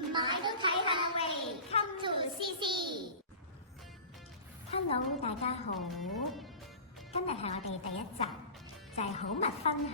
買都睇下喂 ，Come to CC。Hello， 大家好，今日係我哋第一集，就係好物分享。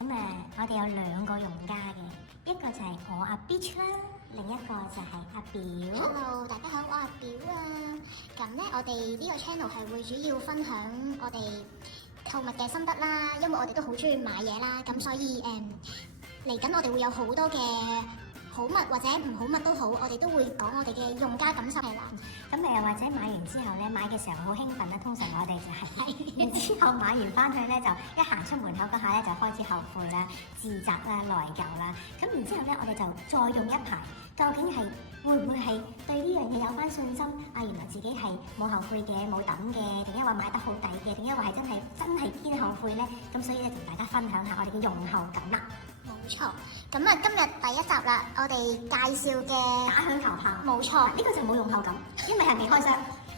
我哋有2個用家嘅，一個就係我阿 Beach 啦，另一個就係阿表。Hello， 大家好，我阿表啊。咁咧，我哋呢個 channel 係會主要分享我哋購物嘅心得啦，因為我哋都好中意買嘢啦，咁所以嚟緊我哋會有好多嘅好物或者唔好物都好，我哋都會講我哋嘅用家感受係啦。咁又或者買完之後咧，買嘅時候好興奮啦，通常我哋就係，然之後買完翻去咧，就一行出門口嗰下咧，就開始後悔啦、自責啦、內疚啦。咁然之後咧，我哋就再用一排，究竟係會唔會係對呢樣嘢有翻信心？原來自己係冇後悔嘅、冇抌嘅，定係話買得好抵嘅，定係話係真係偏後悔咧？咁所以咧，同大家分享下我哋嘅用後感啦。冇錯，咁啊今日第一集啦，我哋介紹嘅打響頭炮。冇錯，呢個就冇用後感，因為係未開箱，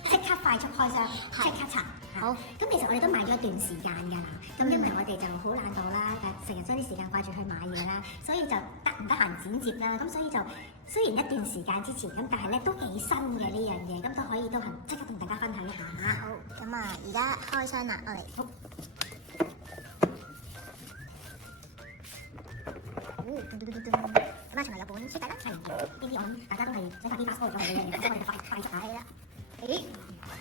即刻快速開箱，即刻查。好，咁其實我哋都買咗一段時間㗎啦。咁因為我哋就好懶惰啦，成日將啲時間掛住去買嘢啦，所以就得唔得閒剪接啦。咁所以就雖然一段時間之前咁，但係咧都幾新嘅呢樣嘢，咁都可以即刻同大家分享一下。好，咁啊而家開箱啦，我哋好。咁啊，仲有本書仔啦，係呢啲我諗大家都係想快啲 fast forward 咗佢嘅嘢，咁我哋就快速睇啦。咦，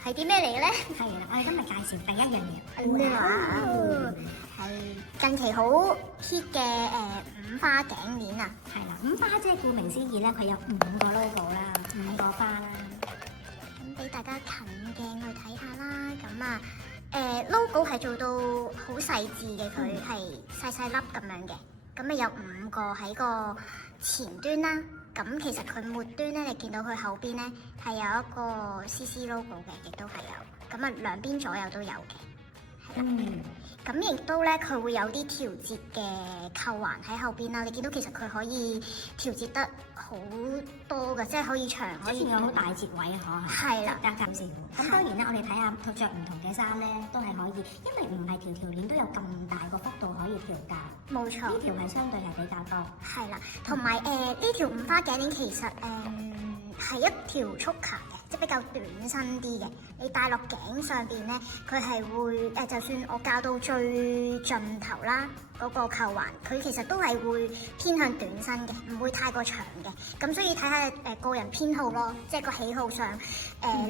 係啲咩嚟嘅咧？係啦，我哋今日介紹第一樣嘢。咩話？係近期好 hit 嘅五花頸鏈啊！係啦，五花即係顧名思義咧，佢有5個 logo 啦，5個花啦。咁俾大家近鏡去睇下啦。咁啊，logo 係做到好細緻嘅，佢係細細粒咁樣嘅。咁啊有5個喺個前端啦，咁其實佢末端咧，你見到佢後邊咧係有一個 CC logo 嘅，亦都係有，咁啊兩邊左右都有嘅，係啦。咁亦都咧佢會有啲調節嘅扣環喺後邊啦，你見到其實佢可以調節得好多嘅，即係可以長可以有好大節位啊，係啦，啱啱先。咁當然啦，我哋睇下着唔同嘅衫咧，都係可以，因為唔係條鏈都有咁大個幅度可以調校。冇錯，呢條係相對係比較多。係啦，同埋呢條五花頸鏈其實係一條 choker 嘅，即係比較短身啲嘅。你戴落頸上邊咧，佢係會就算我校到最盡頭啦，嗰個扣環，佢其實都係會偏向短身嘅，唔會太過長嘅。咁所以睇下個人偏好咯，即係個喜好上，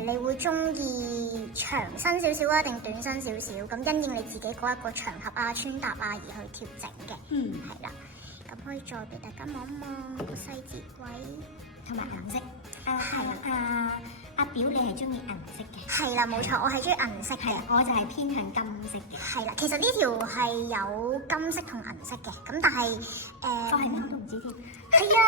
你會中意長身少少啊，定短身少少？咁因應你自己嗰一個場合啊、穿搭啊而去調整嘅。係啦。咁可以再俾大家望一望個細節位同埋顏色。係啦，阿表你係中意銀色嘅？係啦，冇錯，我係中意銀色嘅。我就係偏向金色嘅。係啦，其實呢條係有金色同銀色嘅，咁但係係咩我都唔知添。係啊，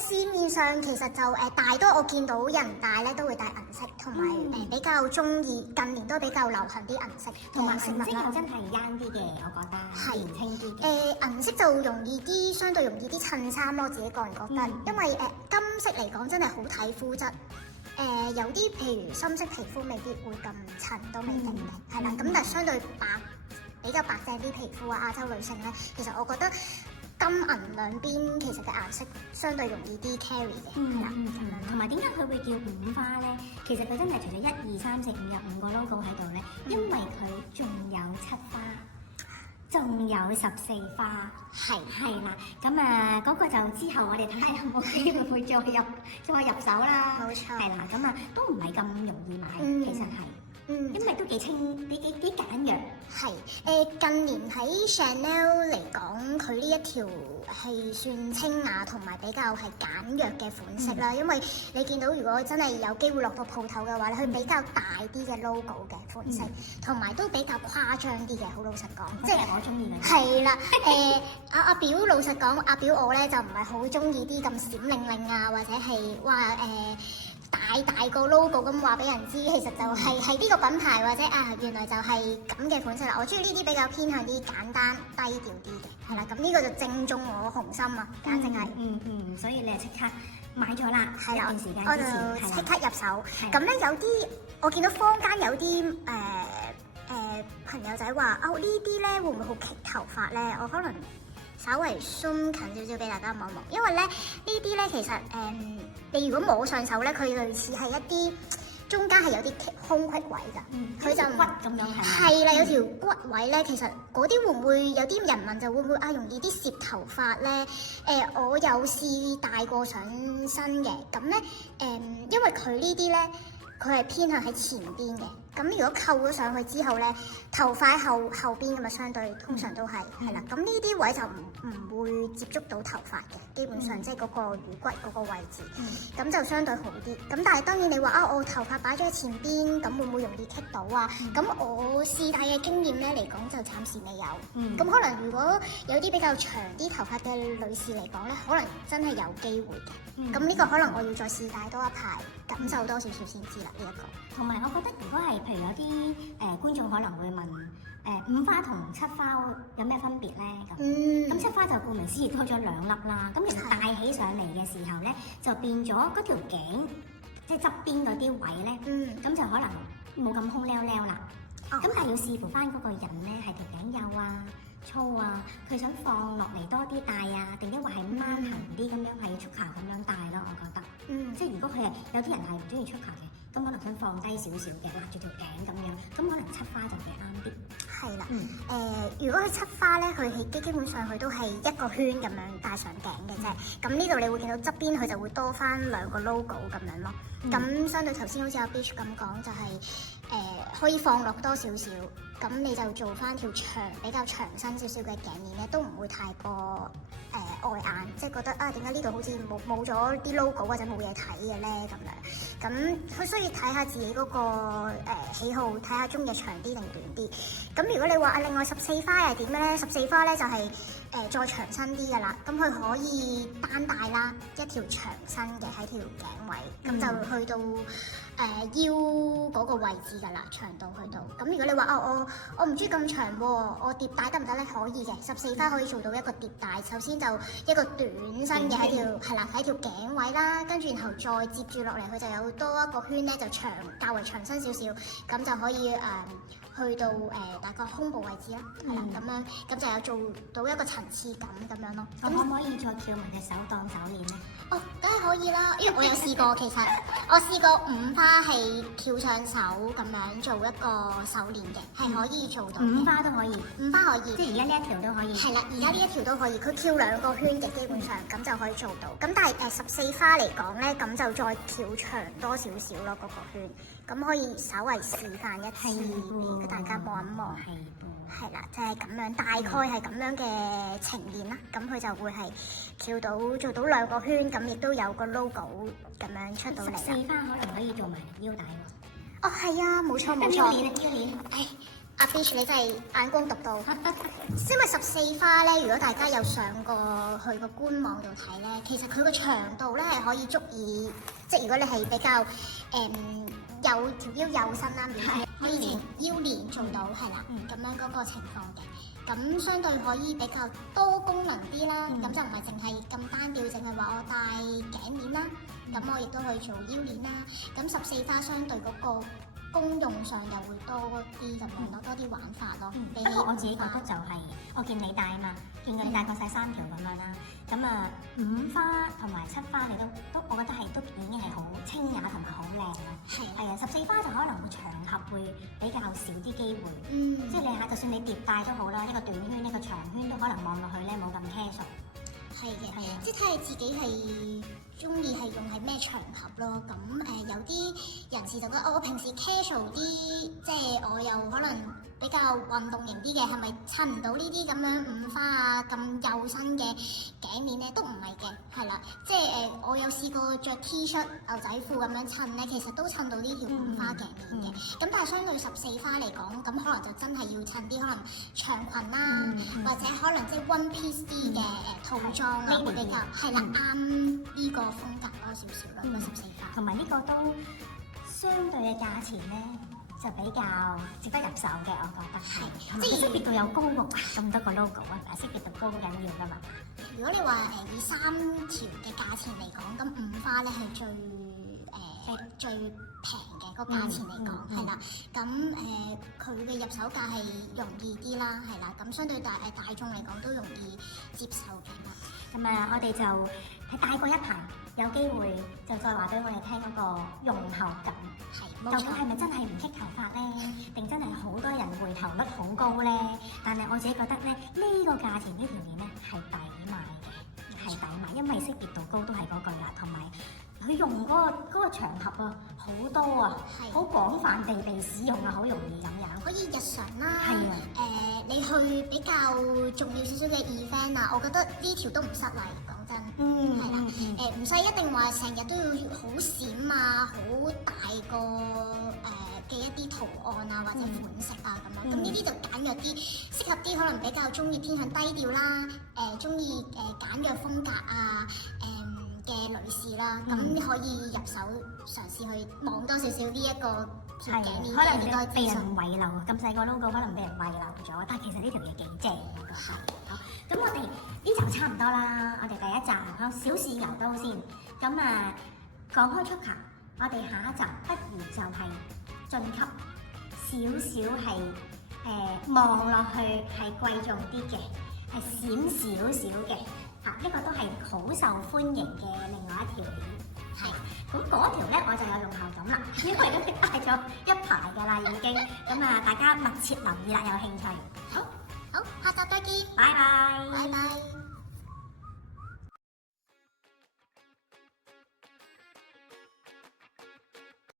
市面上其實就大多我見到人戴咧都會戴銀色，同埋比較中意近年都比較流行啲銀色，同埋銀色又真係啱啲嘅，我覺得係年輕啲嘅。銀色就容易啲，相對容易啲襯衫咯，自己個人覺得，因為金色嚟講真係好睇膚質。有啲譬如深色皮膚未必會咁襯都未定嘅，係啦。咁但係相對比較白淨啲皮膚啊，亞洲女性咧，其實我覺得金銀兩邊其實嘅顏色相對容易啲 carry 嘅，係啦。同埋點解佢會叫五花咧？其實佢真係除咗1、2、3、4、5有5個 logo 喺度咧，因為佢仲有7花。仲有14花，係啦，咁嗰個就之後我哋睇下有冇機會會再入手啦。冇錯，係啦，咁都唔係咁容易買，其實係，因為都幾簡約。係近年喺 Chanel 嚟講，佢呢一條係算清雅同埋比較係簡約嘅款式啦。因為你見到如果真係有機會落到鋪頭嘅話咧，佢比較大啲嘅 logo 嘅款式，同埋都比較誇張啲嘅。好老實講，即係我中意嘅。係啦，阿表老實講，阿表我咧就唔係好中意啲咁閃靈靈啊，或者係話大個 logo 咁話俾人知，其實就係呢個品牌或者原來就係咁嘅款式啦。我中意呢啲比較偏向啲簡單低調啲嘅，係啦。咁呢個就正中我紅心啊，簡直係。所以你係即刻買咗啦，係啦，一段時間我就即刻入手。咁咧的有啲我見到坊間有啲朋友仔話呢啲咧會唔會好棘頭髮咧？我可能稍微 zoom 近少少俾大家望望，因為咧呢啲咧其實你如果摸上手咧，佢類似係一啲中間係有啲空隙位㗎，佢就骨咁樣係咪？係啦，有條骨位咧，其實嗰啲會唔會有啲人問就會唔會容易啲攝頭髮咧？我有試戴過上身嘅，咁咧因為佢呢啲咧，佢係偏向喺前邊嘅。咁如果扣咗上去之後咧，頭髮後邊咁啊，相對通常都係啦。咁呢啲位就唔會接觸到頭髮嘅，基本上即係嗰個乳骨嗰個位置，咁就相對好啲。咁但係當然你話我頭髮擺咗喺前邊，咁會唔會容易棘到啊？咁我試戴嘅經驗咧嚟講就暫時未有。咁可能如果有啲比較長啲頭髮嘅女士嚟講咧，可能真係有機會嘅。咁呢個可能我要再試戴多一排，感受多少少先知啦呢一個。同埋我覺得如果係譬如有啲觀眾可能會問五花同七花有咩分別咧？咁七花就顧名思義多咗兩粒啦。咁其實戴起上嚟嘅時候咧，就變咗嗰條頸即係側邊嗰啲位咧，咁就可能冇咁空溜溜啦。咁但係要視乎翻嗰個人咧，係條頸幼啊、粗啊，佢想放落嚟多啲戴啊，定抑或係掹行啲咁樣係要出球咁樣戴咯？我覺得，即係如果佢係有啲人係唔中意出球嘅。咁可能想放低少少嘅，勒住條頸咁樣，咁可能七花就幾啱啲。係啦，如果佢七花咧，佢係基本上佢都係一個圈咁樣戴上頸嘅啫。咁呢度你會見到側邊佢就會多翻兩個 logo 咁樣咯。咁相對頭先好似阿 Beach 咁講，就係可以放落多少少，咁你就做翻條比較長身少少嘅頸鏈咧，都唔會太過礙眼，即係覺得點解呢度好似冇咗啲 logo 或者冇嘢睇嘅咧咁樣。咁佢需要睇下自己嗰個喜好，睇下中意長啲定短啲。咁如果你話另外14花係點嘅咧？14花咧就係再長身啲嘅啦。咁佢可以單戴啦，一條長身嘅喺條頸位，咁就去到腰嗰個位置㗎啦，長度去到。咁如果你話我唔中意咁長喎，我疊帶得唔得咧？可以嘅，14花可以做到一個疊帶。首先就一個短身嘅喺條頸位啦，跟住然後再接住落嚟，佢就有多一個圈咧，就較為長身少少，咁就可以去到大概胸部位置啦，係啦，咁樣咁就有做到一個層次感咁樣咯。咁可唔可以再翹埋隻手當手鏈咧？梗係可以啦，因為我有試過，其實我試過五花係翹上手咁樣做一個手鏈嘅，係可以做到。五花都可以，五花可以，即係而家呢一條都可以。係啦，而家呢一條都可以，佢翹兩個圈嘅基本上，咁就可以做到。咁但係14花嚟講咧，咁就再翹長多少少咯，嗰個圈，咁可以稍微示範一次俾大家望一望。係啦，就係咁樣，大概係咁樣嘅呈現啦。咁佢就會係翹到做到兩個圈，咁亦都有個 logo 咁樣出到嚟啦。14花可能可以做埋腰帶喎。係啊，冇錯。腰鏈。阿 Beach 你真係眼光獨到。因為14花咧，如果大家有上過去個官網度睇咧，其實佢個長度咧係可以足以，即係如果你係比較有條腰幼身啦，可以呈腰鏈做到係啦，咁樣嗰個情況嘅。咁相對可以比較多功能啲啦，咁就唔係淨係咁單調，淨係話我戴頸鏈啦，咁我亦都可以做腰鏈啦。咁14花相對嗰個功用上又會多啲咁樣咯，多啲玩法咯。不過我自己覺得就係，我見你戴啊嘛，見過你戴過晒3條咁樣啦。咁五花同埋7花你都，我覺得係都已經係好清雅同埋好靚咯。係啊，14花就可能會場合會比較少啲機會。即係你就算你疊戴都好啦，一個短圈一個長圈都可能望落去咧冇咁 casual。係嘅，即係睇下自己係中意係用係咩場合咯。咁有啲人士就覺得我平時 casual 啲，即係我又可能比較運動型啲嘅，係咪襯唔到呢啲咁樣五花啊咁幼身嘅頸鏈咧？都唔係嘅，係啦，即係我有試過着 T 恤牛仔褲咁樣襯咧，其實都襯到呢條五花頸鏈嘅。咁但係相對14花嚟講，咁可能就真係要襯啲可能長裙啦，或者可能即係 one piece 啲嘅套裝啊，會比較係啦啱呢個風格多少少咯。個14花同埋呢個都相對嘅價錢咧，就比較值得入手嘅，我覺得係。即係識別度有高喎，咁多個 logo 啊，但係識別度高緊要㗎嘛。如果你話以3條嘅價錢嚟講，咁五花咧係最最平嘅個價錢嚟講，係啦。咁佢嘅入手價係容易啲啦，係啦。咁相對大眾嚟講都容易接受嘅。咁我哋就係戴過一排，有機會就再話俾我哋聽嗰個用後感，究竟係咪真係唔棘頭髮咧？定真係好多人回頭率好高咧？但係我自己覺得咧，呢個價錢呢條鏈咧係抵買嘅，係抵買，因為識別度高都係嗰句啦，同埋佢用嗰個場合啊好多啊，好廣泛地被使用啊，好容易咁樣。可以日常啦，係啊，你去比較重要少少嘅 event 啊，我覺得呢條都唔失禮，講真，係啦，唔使一定話成日都要好閃啊，好大個嘅一啲圖案啊或者款式啊咁樣，咁呢啲就簡約啲，適合啲可能比較中意偏向低調啦，中意簡約風格啊，嘅女士啦，咁可以入手嘗試去望多少少呢一個條頸鏈，可能被人遺留咁細個 logo， 可能俾人遺留咗，但係其實呢條嘢幾正嘅都係。好，咁我哋呢集差唔多啦，我哋第一集小試牛刀先。咁講開 Choker，我哋下一集不如就係進級少少係望落去係貴重啲嘅，係閃少少嘅。呢個都係好受歡迎嘅另外一條鏈，係咁嗰條咧我就有用後感啦，因為都戴咗一排㗎啦已經，咁大家密切留意啦，有興趣。好，下集再見，拜拜。拜拜。